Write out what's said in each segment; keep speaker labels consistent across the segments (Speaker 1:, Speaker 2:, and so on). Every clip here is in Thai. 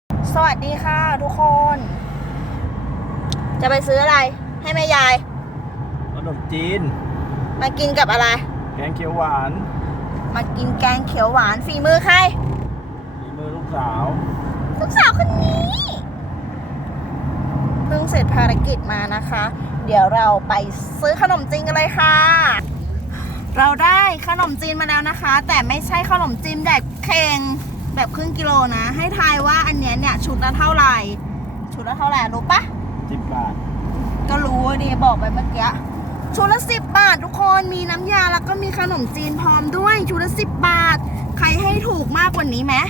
Speaker 1: สวัสดีค่ะทุกคน จะไปซื้ออะไรให้แม่ยาย
Speaker 2: ขนมจีน
Speaker 1: มากินกับอะไร
Speaker 2: แกงเขียวหวาน
Speaker 1: มากินแกงเขียวหวานฝีมือใคร
Speaker 2: ฝีมือลูกสาว
Speaker 1: คนนี้เพิ่งเสร็จภารกิจมานะคะ เดี๋ยวเราไปซื้อขนมจีนกันเลยค่ะ เราได้ขนมจีนมาแล้วนะคะ แต่ไม่ใช่ขนมจีนแบบเข่งแบบครึ่งกิโลนะให้ทายว่าอันเนี้ยเนี่ยชุดละเท่าไหร่รู้ปะ
Speaker 2: 10 บาท
Speaker 1: ก็รู้ดิบอกไปเมื่อกี้ชุดละ10 บาททุกคนมีน้ำยาแล้วก็มีขนมจีนพร้อมด้วยชุดละ10 บาทใครให้ถูกมากกว่านี้ไหม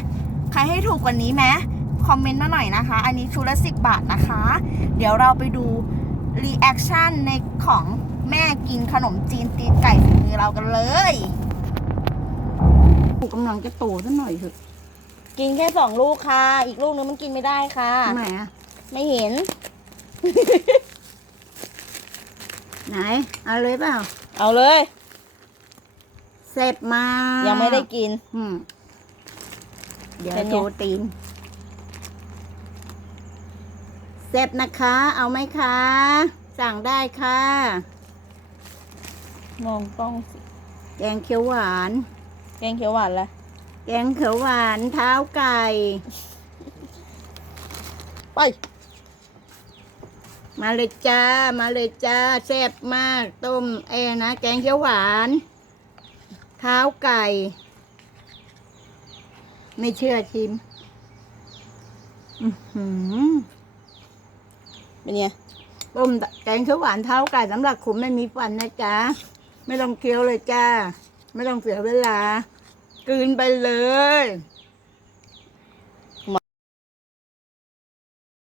Speaker 1: คอมเมนต์มาหน่อยนะคะอันนี้ชุดละ10 บาทนะคะเดี๋ยวเราไปดูรีแอคชั่นในของแม่กินขนมจีนตีนไก่ฝีมือเรากันเลย
Speaker 3: กำลังจะโตซะหน่อยเถอะ
Speaker 1: กินแค่2 ลูกค่ะอีกลูกนึงมันกินไม่ได้ค่ะ
Speaker 3: ทำไมอ่ะ
Speaker 1: ไม่เห็น
Speaker 3: ไหนเอาเลยเปล่า
Speaker 1: เอาเลย
Speaker 3: เสร็จมา
Speaker 1: ยังไม่ได้กิน
Speaker 3: เดี๋ยวโทรตีนเสร็จนะคะเอาไหมคะสั่งได้ค่ะ
Speaker 1: มองกล้องสิ
Speaker 3: แกงเขียวหวาน
Speaker 1: แกงเขียวหวานละ
Speaker 3: แกงเขียวหวานเท้าไก่
Speaker 1: ไป
Speaker 3: มาเลยจ้าแซ่บมากต้มนะแกงเขียวหวานเท้าไก่ไม่เชื่อชิม
Speaker 1: เป็นไง
Speaker 3: ต้มแกงเขียวหวานเท้าไก่สำหรับคุณไม่มีฟันนะจ๊ะไม่ต้องเคี้ยวเลยจ้าไม่ต้องเสียเวลากลืนไปเลย